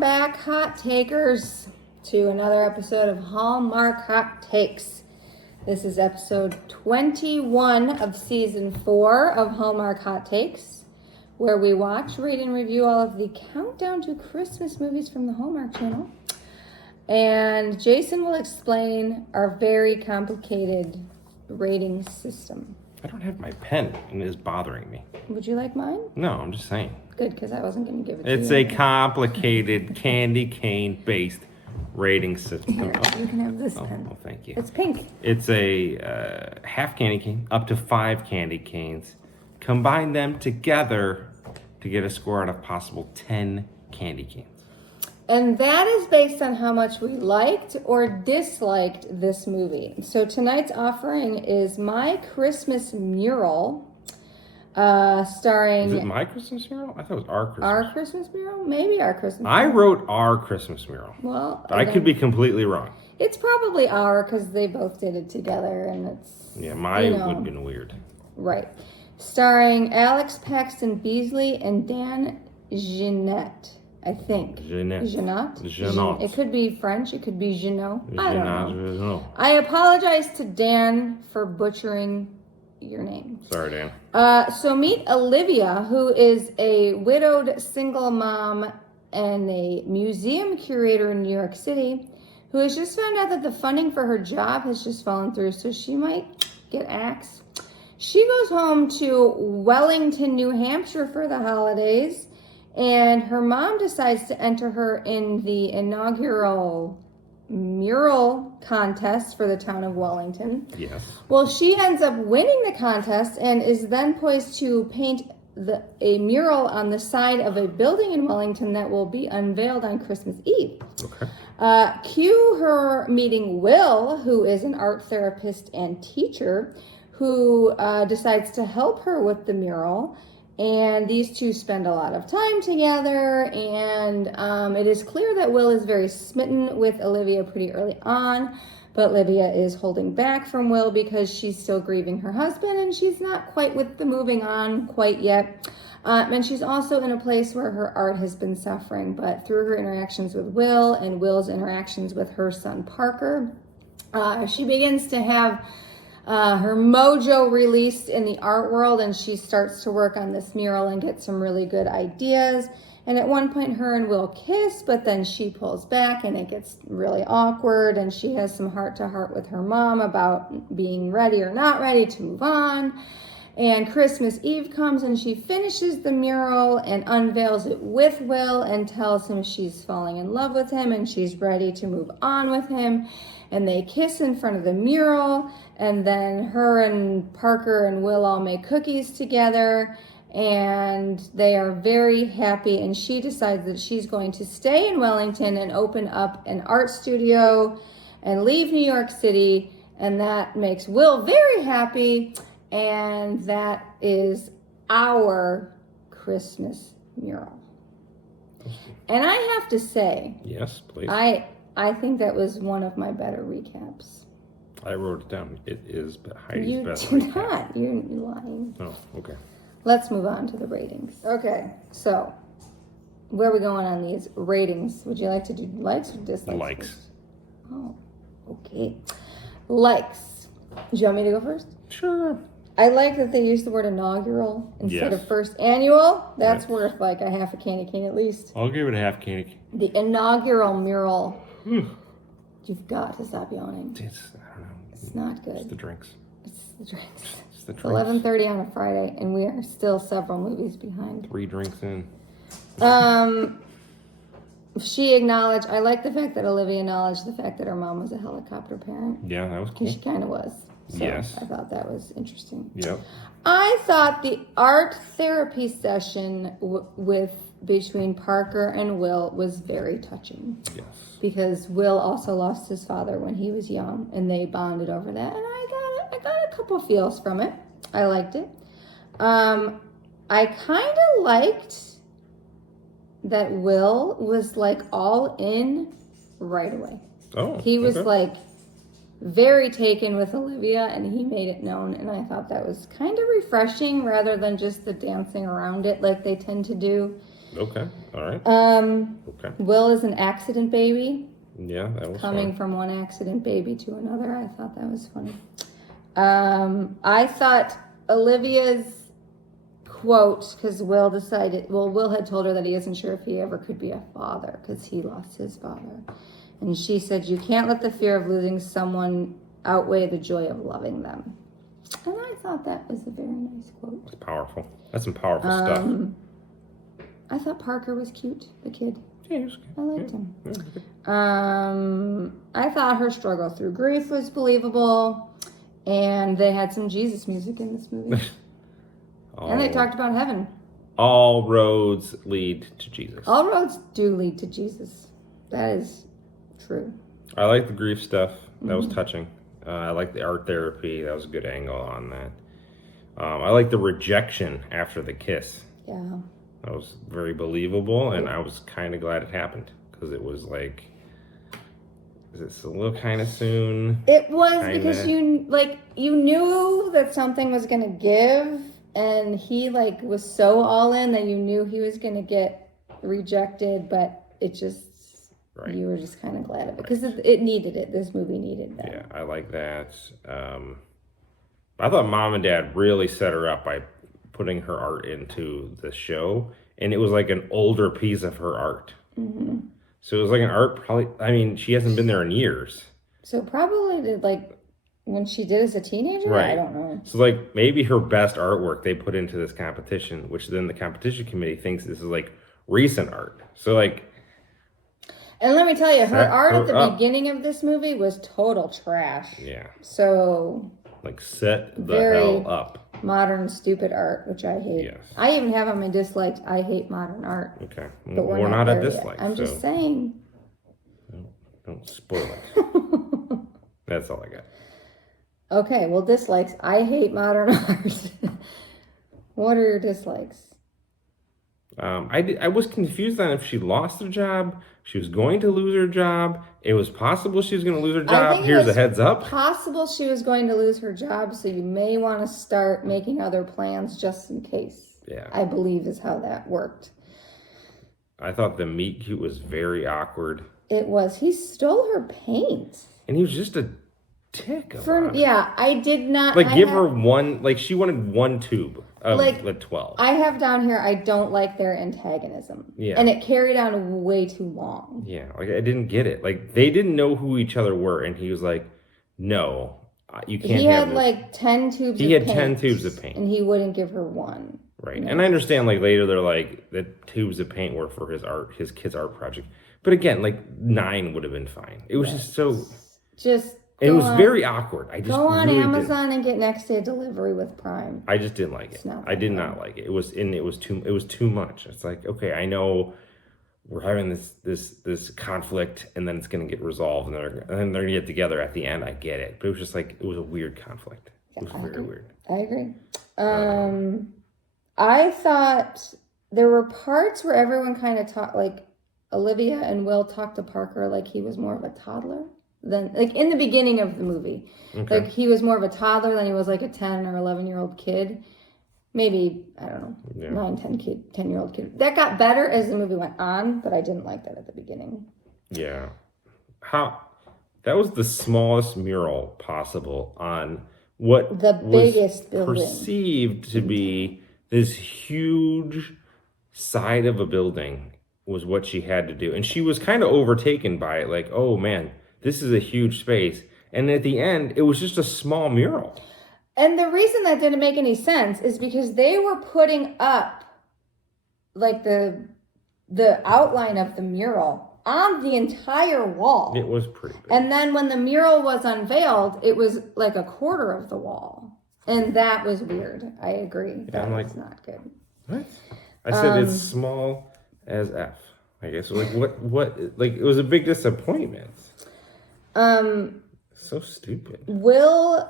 back, hot takers, to another episode of Hallmark Hot Takes. This is episode 21 of season 4 of Hallmark Hot Takes, where we watch, rate, and review all of the countdown to Christmas movies from the Hallmark Channel. And Jason will explain our very complicated rating system. I don't have my pen and it is bothering me. Would you like mine? No, I'm just saying. Good, because I wasn't going to give it to you. It's a complicated candy cane based rating system. Here, you can have this pen. Well, thank you. It's pink. It's a half candy cane, up to 5 candy canes. Combine them together to get a score out of possible 10 candy canes. And that is based on how much we liked or disliked this movie. So tonight's offering is My Christmas Mural, starring... Is it My Christmas Mural? I thought it was Our Christmas. Our Christmas Mural? Maybe Our Christmas Mural. I wrote Our Christmas Mural. Well, I could be completely wrong. It's probably Our, because they both did it together, and it's... Yeah, mine would have been weird. Right. Starring Alex Paxton-Beesley and Dan Jeanotte. I think. Jeanotte. It could be French. It could be Jeanotte. I don't know. Jeanotte. I apologize to Dan for butchering your name. Sorry, Dan. So meet Olivia, who is a widowed single mom and a museum curator in New York City, who has just found out that the funding for her job has just fallen through, so she might get axed. She goes home to Wellington, New Hampshire for the holidays. And her mom decides to enter her in the inaugural mural contest for the town of Wellington. Yes. Well, she ends up winning the contest and is then poised to paint a mural on the side of a building in Wellington that will be unveiled on Christmas Eve. Okay. Cue her meeting Will, who is an art therapist and teacher, who decides to help her with the mural. And these two spend a lot of time together, and it is clear that Will is very smitten with Olivia pretty early on, but Olivia is holding back from Will because she's still grieving her husband, and she's not quite with the moving on quite yet. And she's also in a place where her art has been suffering, but through her interactions with Will and Will's interactions with her son Parker, she begins to have her mojo released in the art world, and she starts to work on this mural and get some really good ideas. And at one point her and Will kiss, but then she pulls back and it gets really awkward, and she has some heart-to-heart with her mom about being ready or not ready to move on. And Christmas Eve comes and she finishes the mural and unveils it with Will and tells him she's falling in love with him and she's ready to move on with him. And they kiss in front of the mural, and then her and Parker and Will all make cookies together, and they are very happy, and she decides that she's going to stay in Wellington and open up an art studio and leave New York City, and that makes Will very happy, and that is our Christmas mural. And I have to say... Yes, please. I think that was one of my better recaps. I wrote it down. It is Heidi's best You do recap. not. You're lying. Oh, okay. Let's move on to the ratings. Okay, so where are we going on these ratings? Would you like to do likes or dislikes? Likes. First? Oh, okay. Likes. Do you want me to go first? Sure. I like that they use the word inaugural instead of first annual. That's worth like a half a candy cane at least. I'll give it a half candy cane. The inaugural mural. You've got to stop yawning. I don't know. It's not good. It's the drinks. It's the drinks. It's the It's drinks. 11:30 on a Friday, and we are still several movies behind. 3 drinks in. She acknowledged, I like the fact that Olivia acknowledged the fact that her mom was a helicopter parent. Yeah, that was cool. She kind of was. So Yes. I thought that was interesting. Yep. I thought the art therapy session between Parker and Will was very touching. Yes. Because Will also lost his father when he was young, and they bonded over that. And I got a couple feels from it. I liked it. I kind of liked that Will was like all in right away. Oh, He was okay. like very taken with Olivia, and he made it known, and I thought that was kind of refreshing rather than just the dancing around it like they tend to do Okay. All right. Okay. Will is an accident baby. Yeah, that was Coming fun. from one accident baby to another. I thought that was funny. I thought Olivia's quote, because Will had told her that he isn't sure if he ever could be a father because he lost his father. And she said, "You can't let the fear of losing someone outweigh the joy of loving them." And I thought that was a very nice quote. It's powerful. That's some powerful stuff. I thought Parker was cute, the kid. Yeah, he was good. I liked him. Yeah, good. I thought her struggle through grief was believable, and they had some Jesus music in this movie. And they talked about heaven. All roads lead to Jesus. All roads do lead to Jesus. That is true. I like the grief stuff. That was touching. I like the art therapy. That was a good angle on that. I like the rejection after the kiss. Yeah. That was very believable, and I was kind of glad it happened because it was like, is this a little kind of soon? It was Kinda. because you knew that something was gonna give, and he was so all in that you knew he was gonna get rejected, but it just you were just kind of glad of it because it needed it. This movie needed that. Yeah, I like that. I thought Mom and Dad really set her up by putting her art into the show, and it was like an older piece of her art. Mm-hmm. So it was like an art, probably, I mean, she hasn't been there in years. So probably did when she did as a teenager? Right. I don't know. So maybe her best artwork they put into this competition, which then the competition committee thinks this is recent art. So and let me tell you, her art at the up. beginning of this movie was total trash. Yeah. So set the hell up. Modern stupid art, which I hate. Yes. I even have on my dislikes. I hate modern art. Okay. But we're not there at dislike. I'm just saying. Don't spoil it. That's all I got. Okay, well, dislikes. I hate modern art. What are your dislikes? I was confused on if she lost her job. She was going to lose her job. It was possible she was going to lose her job. Here's a heads up. Possible she was going to lose her job, so you may want to start making other plans just in case. Yeah. I believe is how that worked. I thought the meet cute was very awkward. It was. He stole her paint. And he was just a dick about it. Yeah, I did not... give her one... she wanted one tube of the 12. I have down here, I don't like their antagonism. Yeah. And it carried on way too long. Yeah, I didn't get it. They didn't know who each other were, and he was like, no, you can't have this. He had 10 tubes of paint. He had 10 tubes of paint. And he wouldn't give her one. Right. No. And I understand, later they're the tubes of paint were for his kid's art project. But again, 9 would have been fine. It was just so... It was very awkward. I just go on really Amazon and get next day delivery with Prime. I just didn't like it. I did not like it. It was too much. It's okay, I know we're having this conflict, and then it's gonna get resolved, and then they're gonna get together at the end. I get it, but it was just it was a weird conflict. It was very weird. I agree. I thought there were parts where everyone kind of talked, Olivia and Will talked to Parker like he was more of a toddler. Than in the beginning of the movie. Okay. He was more of a toddler than he was a 10 or 11-year-old kid. Maybe, I don't know, 10-year-old kid. That got better as the movie went on, but I didn't like that at the beginning. Yeah. That was the smallest mural possible on what the biggest building perceived to be this huge side of a building was what she had to do. And she was kind of overtaken by it, oh man, this is a huge space. And at the end, it was just a small mural. And the reason that didn't make any sense is because they were putting up the outline of the mural on the entire wall. It was pretty big. And then when the mural was unveiled, it was a quarter of the wall. And that was weird. I agree. That was not good. What? I said it's small as F. I guess what it was a big disappointment. So stupid. Will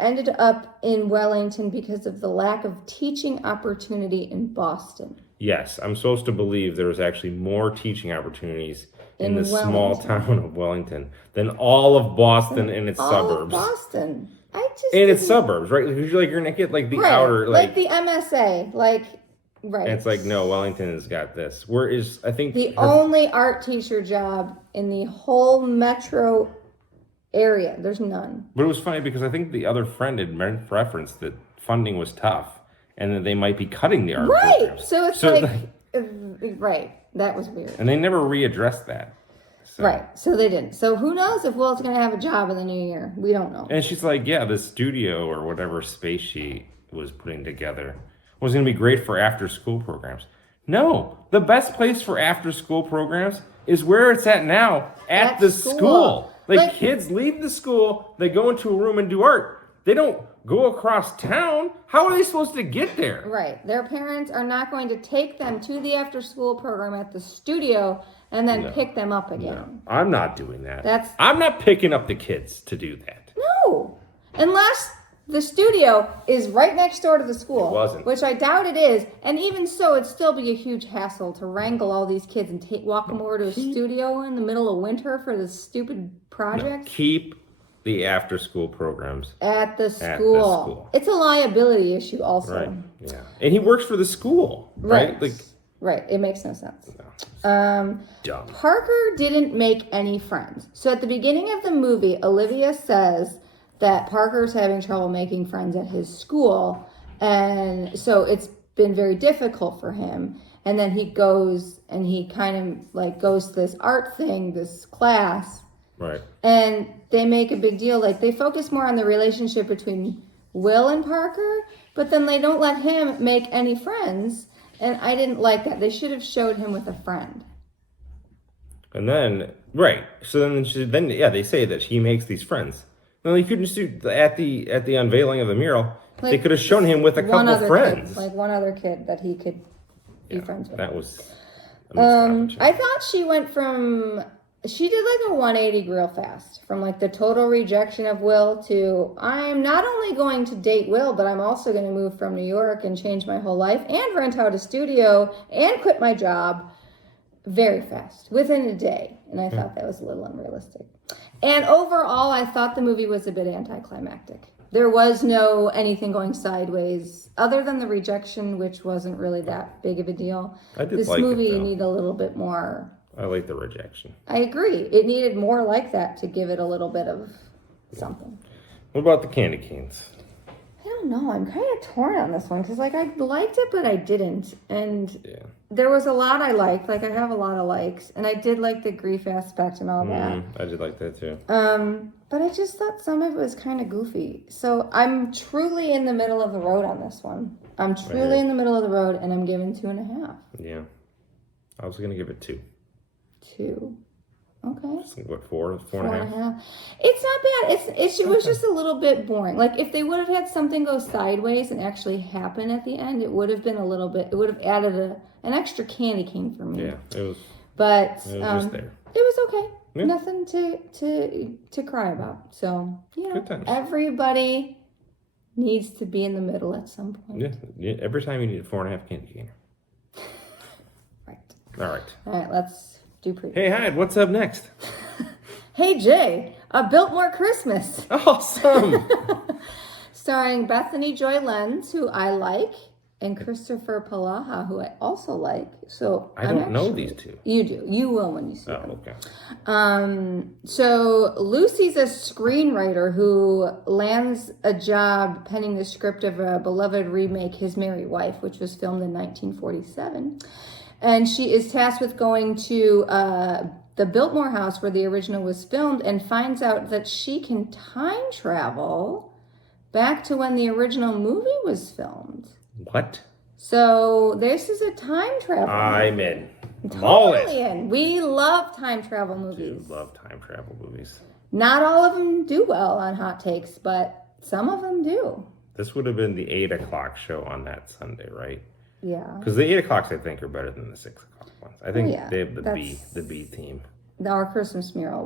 ended up in Wellington because of the lack of teaching opportunity in Boston. Yes, I'm supposed to believe there was actually more teaching opportunities in the Wellington. Small town of Wellington than all of Boston and its suburbs. All of Boston. And its suburbs, right? Because you're gonna get the outer, the MSA, Right. And it's like, no, Wellington has got this. Where is, I think... The only art teacher job in the whole metro area. There's none. But it was funny because I think the other friend had referenced that funding was tough and that they might be cutting the art programs. So it's right. That was weird. And they never readdressed that. So. Right. So they didn't. So who knows if Will's going to have a job in the new year? We don't know. And she's like, yeah, the studio or whatever space she was putting together was going to be great for after-school programs. No, the best place for after-school programs is where it's at now, at the school. Like, kids leave the school, they go into a room and do art. They don't go across town. How are they supposed to get there? Right. Their parents are not going to take them to the after-school program at the studio and then pick them up again. No, I'm not doing that. I'm not picking up the kids to do that. No. Unless the studio is right next door to the school. It wasn't. Which I doubt it is. And even so, it'd still be a huge hassle to wrangle all these kids and walk them over to a studio in the middle of winter for this stupid project. No, keep the after-school programs at the school. It's a liability issue also. Right. Yeah. And he works for the school, right? Right. It makes no sense. No. Dumb. Parker didn't make any friends. So at the beginning of the movie, Olivia says that Parker's having trouble making friends at his school. And so it's been very difficult for him. And then he goes and he kind of like goes to this art thing, this class. Right. And they make a big deal. Like they focus more on the relationship between Will and Parker, but then they don't let him make any friends. And I didn't like that. They should have showed him with a friend. And then, right. So then they say that he makes these friends. No, they couldn't do at the unveiling of the mural. Like, they could have shown him with a couple of friends. Like one other kid that he could be friends with. That was I thought she did like a 180 real fast. From like the total rejection of Will to I'm not only going to date Will, but I'm also going to move from New York and change my whole life and rent out a studio and quit my job very fast, within a day. And I thought that was a little unrealistic. And overall, I thought the movie was a bit anticlimactic. There was no anything going sideways other than the rejection, which wasn't really that big of a deal. This movie needed a little bit more. I like the rejection. I agree. It needed more like that to give it a little bit of something. What about the candy canes? I don't know. I'm kind of torn on this one because, like, I liked it, but I didn't. And there was a lot I liked. Like, I have a lot of likes. And I did like the grief aspect and all that. I did like that, too. But I just thought some of it was kind of goofy. So I'm truly in the middle of the road on this one. I'm truly in the middle of the road, and I'm giving 2.5. Yeah. I was going to give it 2. 2. Okay. What, 4.5? It's not bad. It was just a little bit boring. Like if they would have had something go sideways and actually happen at the end, it would have been a little bit. It would have added an extra candy cane for me. Yeah, it was. But it was just there. It was okay. Yeah. Nothing to cry about. So Good times. Everybody needs to be in the middle at some point. Yeah. Every time you need a 4.5 candy cane. Right. All right. Let's do preview. Hey, Hyde, what's up next? Hey, Jay, a Biltmore Christmas. Awesome. Starring Bethany Joy Lenz, who I like, and Christopher Palaha, who I also like. So I don't know these two. You do. You will when you see them. Okay. So Lucy's a screenwriter who lands a job penning the script of a beloved remake, His Merry Wife, which was filmed in 1947. And she is tasked with going to the Biltmore house where the original was filmed and finds out that she can time travel back to when the original movie was filmed. What? So this is a time travel. I'm in. Totally in. We love time travel movies. I love time travel movies. Not all of them do well on Hot Takes, but some of them do. This would have been the 8 o'clock show on that Sunday, right? Yeah. Because the 8 o'clocks, I think, are better than the 6 o'clock ones. I think they have the B theme. Our Christmas Mural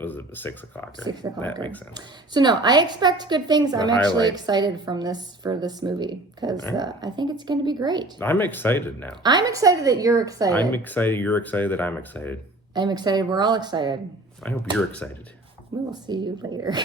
was a 6 o'clock, right? 6 o'clock. That makes sense. So no, I expect good things. I'm actually excited for this movie because I think it's going to be great. I'm excited now. I'm excited that you're excited. I'm excited. You're excited that I'm excited. I'm excited. We're all excited. I hope you're excited. We will see you later.